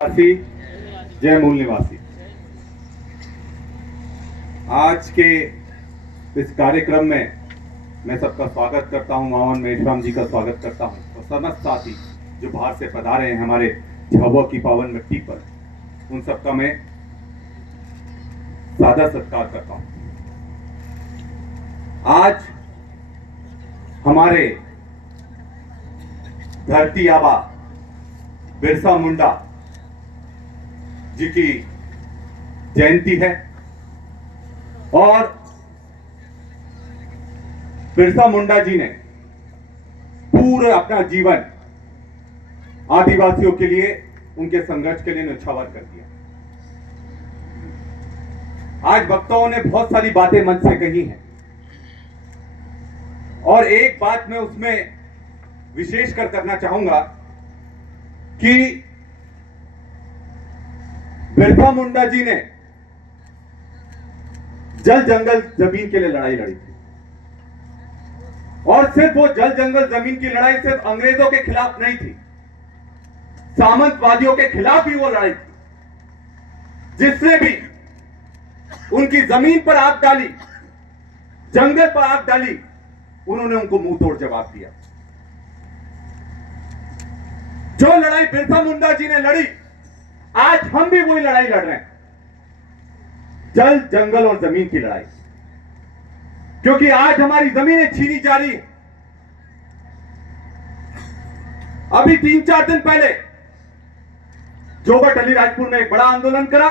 निवासी, जय मूल निवासी। आज के इस कार्यक्रम में मैं सबका स्वागत करता हूं, मावन मेश्राम जी का स्वागत करता हूं और समस्त साथी जो बाहर से पधारे हैं हमारे झाबुआ की पावन मिट्टी पर, उन सबका मैं सादर सत्कार करता हूं। आज हमारे धरती आबा बिरसा मुंडा जी की जयंती है और बिरसा मुंडा जी ने पूरा अपना जीवन आदिवासियों के लिए, उनके संघर्ष के लिए न्यौछावर कर दिया। आज वक्ताओं ने बहुत सारी बातें मन से कही हैं और एक बात मैं उसमें विशेष कर करना चाहूंगा कि बिरसा मुंडा जी ने जल जंगल जमीन के लिए लड़ाई लड़ी थी और सिर्फ वो जल जंगल जमीन की लड़ाई सिर्फ अंग्रेजों के खिलाफ नहीं थी, सामंतवादियों के खिलाफ भी वो लड़ाई थी। जिसने भी उनकी जमीन पर आग डाली, जंगल पर आग डाली, उन्होंने उनको मुंह तोड़ जवाब दिया। जो लड़ाई बिरसा मुंडा जी ने लड़ी, आज हम भी वही लड़ाई लड़ रहे हैं, जल जंगल और जमीन की लड़ाई। क्योंकि आज हमारी जमीनें छीनी जा रही है। अभी 3-4 दिन पहले जोबट अलीराजपुर में एक बड़ा आंदोलन करा।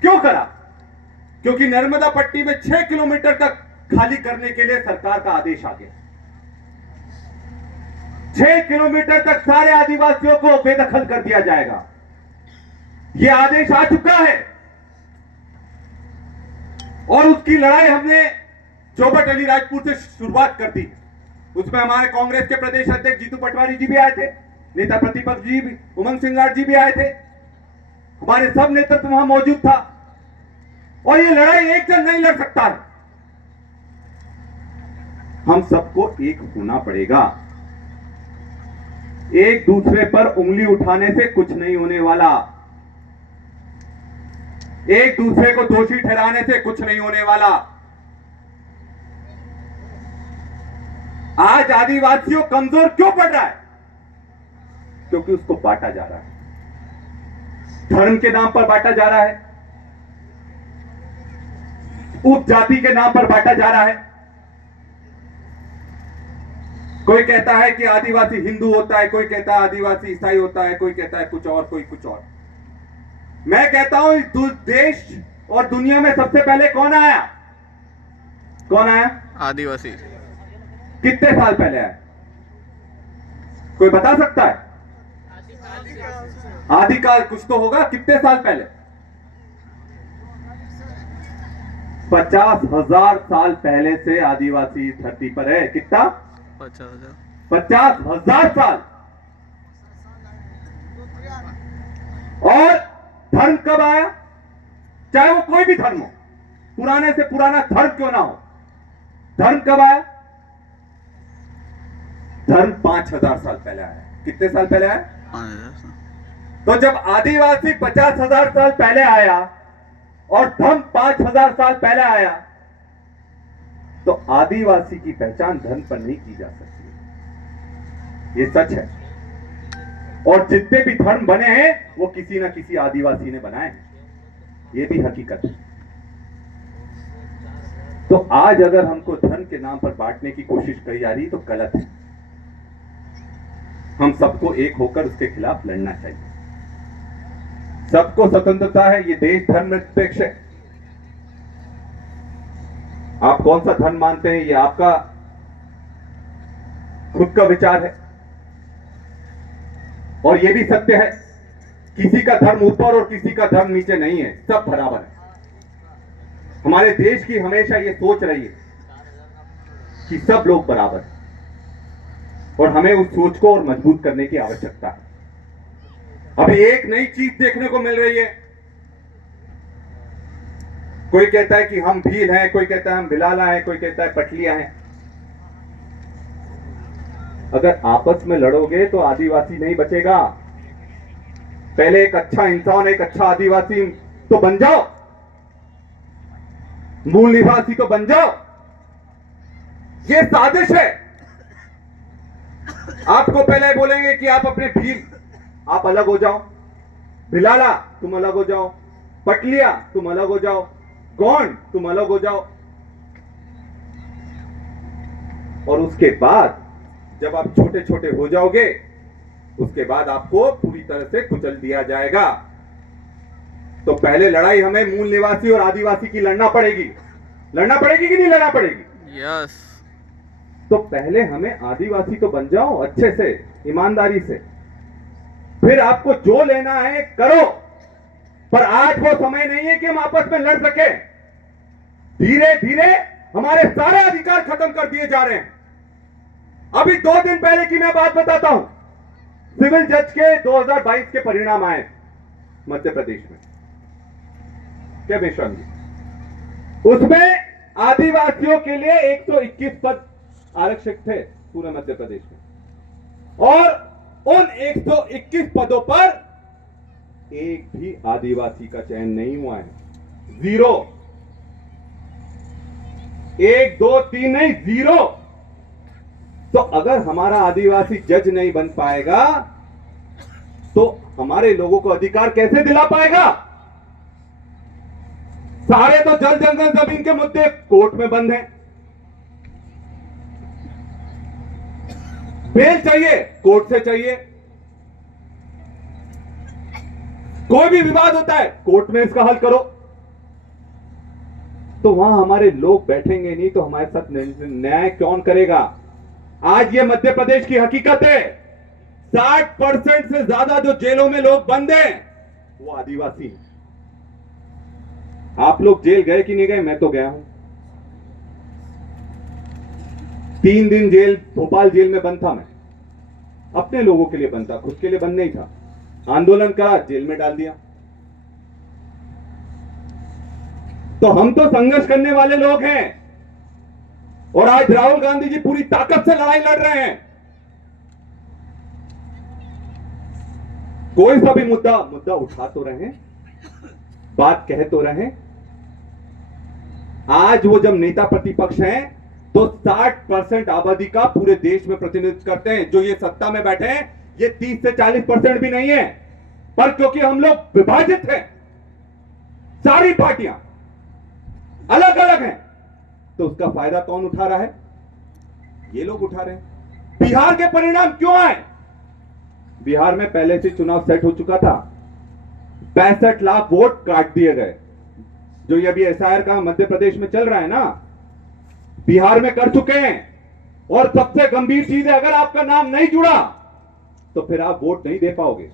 क्यों करा? क्योंकि नर्मदा पट्टी में 6 किलोमीटर तक खाली करने के लिए सरकार का आदेश आ गया। 6 किलोमीटर तक सारे आदिवासियों को बेदखल कर दिया जाएगा, यह आदेश आ चुका है। और उसकी लड़ाई हमने जोबट अलीराजपुर से शुरुआत कर दी। उसमें हमारे कांग्रेस के प्रदेश अध्यक्ष जीतू पटवारी जी भी आए थे, नेता प्रतिपक्ष जी भी, उमंग सिंगार जी भी आए थे, हमारे सब नेतृत्व वहां मौजूद था। और ये लड़ाई एक जन नहीं लड़ सकता है, हम सबको एक होना पड़ेगा। एक दूसरे पर उंगली उठाने से कुछ नहीं होने वाला, एक दूसरे को दोषी ठहराने से कुछ नहीं होने वाला। आज आदिवासियों कमजोर क्यों पड़ रहा है? क्योंकि उसको बांटा जा रहा है, धर्म के नाम पर बांटा जा रहा है, उपजाति के नाम पर बांटा जा रहा है। कोई कहता है कि आदिवासी हिंदू होता है, कोई कहता है आदिवासी ईसाई होता है, कोई कहता है कुछ और, कोई कुछ और। मैं कहता हूं इस देश और दुनिया में सबसे पहले कौन आया? कौन आया? आदिवासी। कितने साल पहले आया? कोई बता सकता है? आदिकाल कुछ तो होगा। कितने साल पहले? 50,000 साल पहले से आदिवासी धरती पर है। कितना? 50,000। 50,000 साल। और धर्म कब आया? चाहे वो कोई भी धर्म हो, पुराने से पुराना धर्म क्यों ना हो, धर्म कब आया? धर्म 5,000 साल पहले आया। कितने साल पहले आया? 5,000। तो जब आदिवासी 50,000 साल पहले आया और धर्म 5,000 साल पहले आया, तो आदिवासी की पहचान धर्म पर नहीं की जा सकती। ये सच है। और जितने भी धर्म बने हैं वो किसी ना किसी आदिवासी ने बनाए हैं, ये भी हकीकत है। तो आज अगर हमको धर्म के नाम पर बांटने की कोशिश करी जा रही तो गलत है। हम सबको एक होकर उसके खिलाफ लड़ना चाहिए। सबको स्वतंत्रता है, ये देश धर्म निरपेक्ष है। आप कौन सा धर्म मानते हैं ये आपका खुद का विचार है। और यह भी सत्य है, किसी का धर्म ऊपर और किसी का धर्म नीचे नहीं है, सब बराबर है। हमारे देश की हमेशा यह सोच रही है कि सब लोग बराबर हैं और हमें उस सोच को और मजबूत करने की आवश्यकता है। अभी एक नई चीज देखने को मिल रही है। कोई कहता है कि हम भील हैं, कोई कहता है हम भिलाला हैं, कोई कहता है पटलिया हैं। अगर आपस में लड़ोगे तो आदिवासी नहीं बचेगा। पहले एक अच्छा इंसान, एक अच्छा आदिवासी तो बन जाओ, मूल निवासी तो बन जाओ। ये साजिश है। आपको पहले बोलेंगे कि आप अपने भील आप अलग हो जाओ, भिलाला तुम अलग हो जाओ, पटलिया तुम अलग हो जाओ, गोंड तुम अलग हो जाओ, और उसके बाद जब आप छोटे छोटे हो जाओगे, उसके बाद आपको पूरी तरह से कुचल दिया जाएगा। तो पहले लड़ाई हमें मूल निवासी और आदिवासी की लड़ना पड़ेगी। लड़ना पड़ेगी कि नहीं लड़ना पड़ेगी? यस। तो पहले हमें आदिवासी तो बन जाओ अच्छे से, ईमानदारी से, फिर आपको जो लेना है करो। पर आज वो समय नहीं है कि हम आपस में लड़ सके। धीरे धीरे हमारे सारे अधिकार खत्म कर दिए जा रहे हैं। अभी 2 दिन पहले की मैं बात बताता हूं। सिविल जज के 2022 के परिणाम आए मध्य प्रदेश में। क्या बेशर्म जी? उसमें आदिवासियों के लिए 121 पद आरक्षित थे पूरे मध्य प्रदेश में, और उन 121 पदों पर एक भी आदिवासी का चयन नहीं हुआ है। 0, 1, 2, 3 नहीं, 0। तो अगर हमारा आदिवासी जज नहीं बन पाएगा तो हमारे लोगों को अधिकार कैसे दिला पाएगा? सारे तो जल जंगल जमीन के मुद्दे कोर्ट में बंद हैं। बेल चाहिए कोर्ट से चाहिए, कोई भी विवाद होता है कोर्ट में इसका हल करो। तो वहां हमारे लोग बैठेंगे नहीं तो हमारे साथ न्याय कौन करेगा? आज ये मध्य प्रदेश की हकीकत है। 60% से ज्यादा जो जेलों में लोग बंद हैं वो आदिवासी हैं। आप लोग जेल गए कि नहीं गए? मैं तो गया हूं। 3 दिन जेल, भोपाल जेल में बंद था मैं। अपने लोगों के लिए बंद था, खुद के लिए बंद नहीं था। आंदोलन करा, जेल में डाल दिया। तो हम तो संघर्ष करने वाले लोग हैं, और आज राहुल गांधी जी पूरी ताकत से लड़ाई लड़ रहे हैं। कोई सा भी मुद्दा उठा तो रहे, बात कह तो रहे। आज वो जब नेता प्रतिपक्ष हैं तो 60% आबादी का पूरे देश में प्रतिनिधित्व करते हैं। जो ये सत्ता में बैठे हैं ये 30 से 40% भी नहीं है, पर क्योंकि हम लोग विभाजित हैं, सारी पार्टियां अलग अलग हैं, तो उसका फायदा कौन उठा रहा है? ये लोग उठा रहे हैं। बिहार के परिणाम क्यों आए? बिहार में पहले से चुनाव सेट हो चुका था। 65 लाख वोट काट दिए गए। जो ये अभी एसआईआर का मध्य प्रदेश में चल रहा है ना, बिहार में कर चुके हैं। और सबसे गंभीर चीज है, अगर आपका नाम नहीं जुड़ा तो फिर आप वोट नहीं दे पाओगे।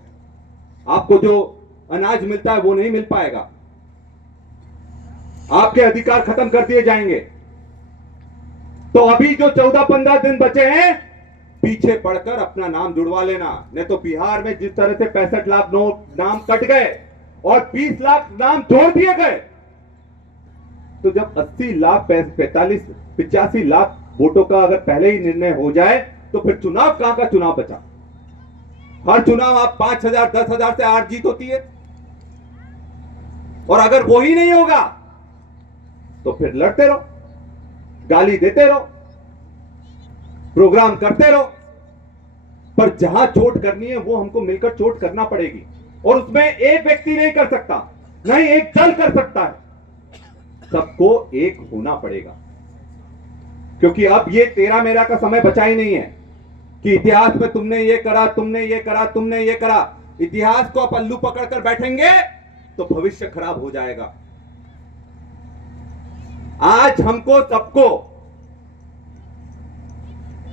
आपको जो अनाज मिलता है वो नहीं मिल पाएगा। आपके अधिकार खत्म कर दिए जाएंगे। तो अभी जो 14-15 दिन बचे हैं, पीछे पड़कर अपना नाम जुड़वा लेना। नहीं तो बिहार में जिस तरह से 65 लाख नाम कट गए और 20 लाख नाम जोड़ दिए गए, तो जब 80 लाख 85 लाख वोटों का अगर पहले ही निर्णय हो जाए तो फिर चुनाव कहां का चुनाव बचा? हर चुनाव आप 5,000 10,000 से हार जीत होती है, और अगर वो ही नहीं होगा तो फिर लड़ते रहो, गाली देते रहो, प्रोग्राम करते रहो। पर जहां चोट करनी है वो हमको मिलकर चोट करना पड़ेगी, और उसमें एक व्यक्ति नहीं कर सकता, नहीं एक दल कर सकता है। सबको एक होना पड़ेगा, क्योंकि अब ये तेरा मेरा का समय बचा ही नहीं है कि इतिहास में तुमने ये करा, तुमने ये करा, तुमने ये करा। इतिहास को आप पल्लू पकड़कर बैठेंगे तो भविष्य खराब हो जाएगा। आज हमको सबको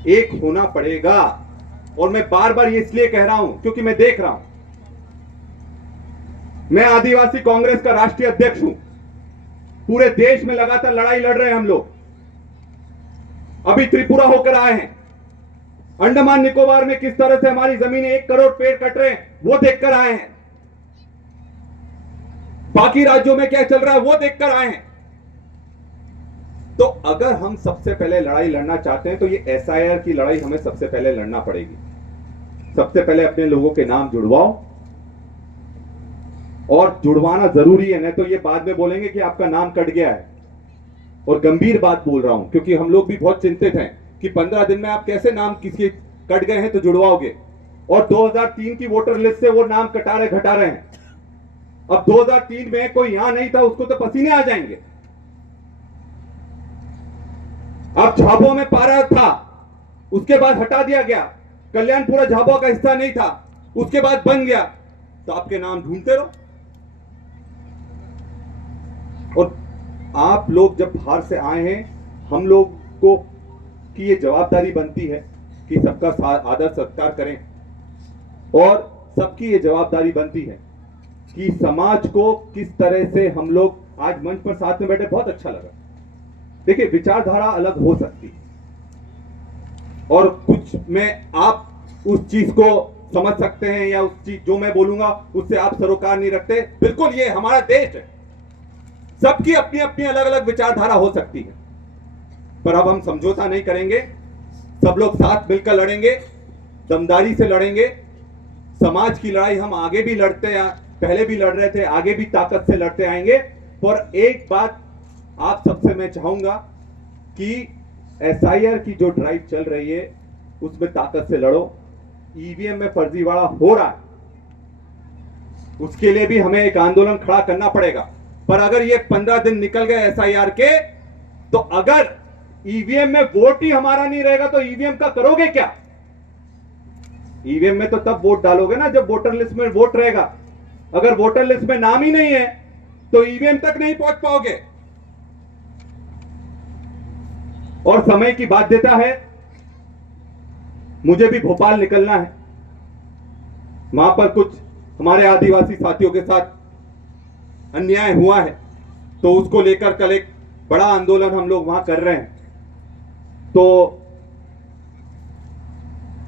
एक होना पड़ेगा, और मैं बार बार ये इसलिए कह रहा हूं क्योंकि मैं देख रहा हूं, मैं आदिवासी कांग्रेस का राष्ट्रीय अध्यक्ष हूं। पूरे देश में लगातार लड़ाई लड़ रहे हैं हम लोग। अभी त्रिपुरा होकर आए हैं। अंडमान निकोबार में किस तरह से हमारी जमीनें 1 करोड़ पेड़ कट रहे हैं वो देखकर आए हैं। बाकी राज्यों में क्या चल रहा है वो देखकर आए हैं। तो अगर हम सबसे पहले लड़ाई लड़ना चाहते हैं तो ये एसआईआर की लड़ाई हमें सबसे पहले लड़ना पड़ेगी। सबसे पहले अपने लोगों के नाम जुड़वाओ, और जुड़वाना जरूरी है, नहीं तो ये बाद में बोलेंगे कि आपका नाम कट गया है। और गंभीर बात बोल रहा हूं, क्योंकि हम लोग भी बहुत चिंतित हैं कि 15 दिन में आप कैसे नाम किसी कट गए हैं तो जुड़वाओगे। और 2003 की वोटर लिस्ट से वो नाम घटा रहे हैं। अब 2003 में कोई यहां नहीं था, उसको तो पसीने आ जाएंगे। अब झाबुआ में पारा था, उसके बाद हटा दिया गया। कल्याणपुरा झाबुआ का हिस्सा नहीं था, उसके बाद बन गया, तो आपके नाम ढूंढते रहो। और आप लोग जब बाहर से आए हैं, हम लोग को की ये जवाबदारी बनती है कि सबका आदर सत्कार करें, और सबकी ये जवाबदारी बनती है कि समाज को किस तरह से हम लोग आज मंच पर साथ में बैठे, बहुत अच्छा लगा। देखिए, विचारधारा अलग हो सकती है और कुछ में आप उस चीज को समझ सकते हैं, या उस चीज जो मैं बोलूंगा उससे आप सरोकार नहीं रखते। बिल्कुल, ये हमारा देश है, सबकी अपनी अपनी अलग अलग विचारधारा हो सकती है, पर अब हम समझौता नहीं करेंगे। सब लोग साथ मिलकर लड़ेंगे, दमदारी से लड़ेंगे। समाज की लड़ाई हम आगे भी लड़ते हैं, पहले भी लड़ रहे थे, आगे भी ताकत से लड़ते आएंगे। पर एक बात आप सबसे मैं चाहूंगा कि एसआईआर की जो ड्राइव चल रही है उसमें ताकत से लड़ो। ईवीएम में फर्जीवाड़ा हो रहा है, उसके लिए भी हमें एक आंदोलन खड़ा करना पड़ेगा। पर अगर ये 15 दिन निकल गए एसआईआर के, तो अगर ईवीएम में वोट ही हमारा नहीं रहेगा तो ईवीएम का करोगे क्या? ईवीएम में तो तब वोट डालोगे ना जब वोटर लिस्ट में वोट रहेगा। अगर वोटर लिस्ट में नाम ही नहीं है तो ईवीएम तक नहीं पहुंच पाओगे। और समय की बाध्यता है, मुझे भी भोपाल निकलना है। वहां पर कुछ हमारे आदिवासी साथियों के साथ अन्याय हुआ है, तो उसको लेकर कल एक बड़ा आंदोलन हम लोग वहां कर रहे हैं। तो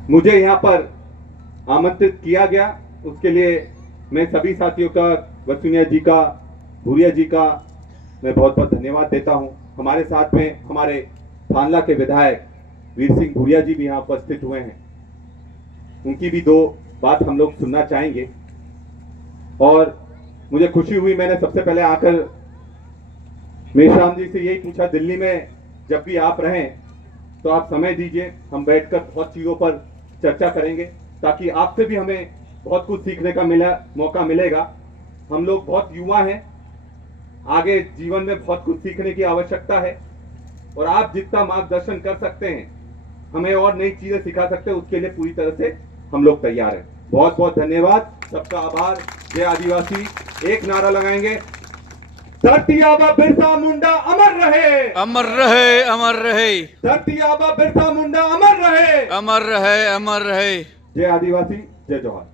मुझे यहां पर आमंत्रित किया गया, उसके लिए मैं सभी साथियों का, वसुनिया जी का, भूरिया जी का मैं बहुत बहुत धन्यवाद देता हूं। हमारे साथ में हमारे थानला के विधायक वीर सिंह भूरिया जी भी यहाँ उपस्थित हुए हैं, उनकी भी दो बात हम लोग सुनना चाहेंगे। और मुझे खुशी हुई, मैंने सबसे पहले आकर मेश्राम जी से यही पूछा, दिल्ली में जब भी आप रहें तो आप समय दीजिए, हम बैठकर बहुत चीज़ों पर चर्चा करेंगे, ताकि आपसे भी हमें बहुत कुछ सीखने का मौका मिलेगा। हम लोग बहुत युवा हैं, आगे जीवन में बहुत कुछ सीखने की आवश्यकता है, और आप जितना मार्गदर्शन कर सकते हैं, हमें और नई चीजें सिखा सकते हैं, उसके लिए पूरी तरह से हम लोग तैयार हैं। बहुत बहुत धन्यवाद, सबका आभार। जय आदिवासी। एक नारा लगाएंगे, धरती आबा बिरसा मुंडा अमर रहे, अमर रहे, अमर रहे, धरती आबा बिरसा मुंडा अमर रहे, अमर रहे, अमर रहे। जय आदिवासी, जय जवाहर।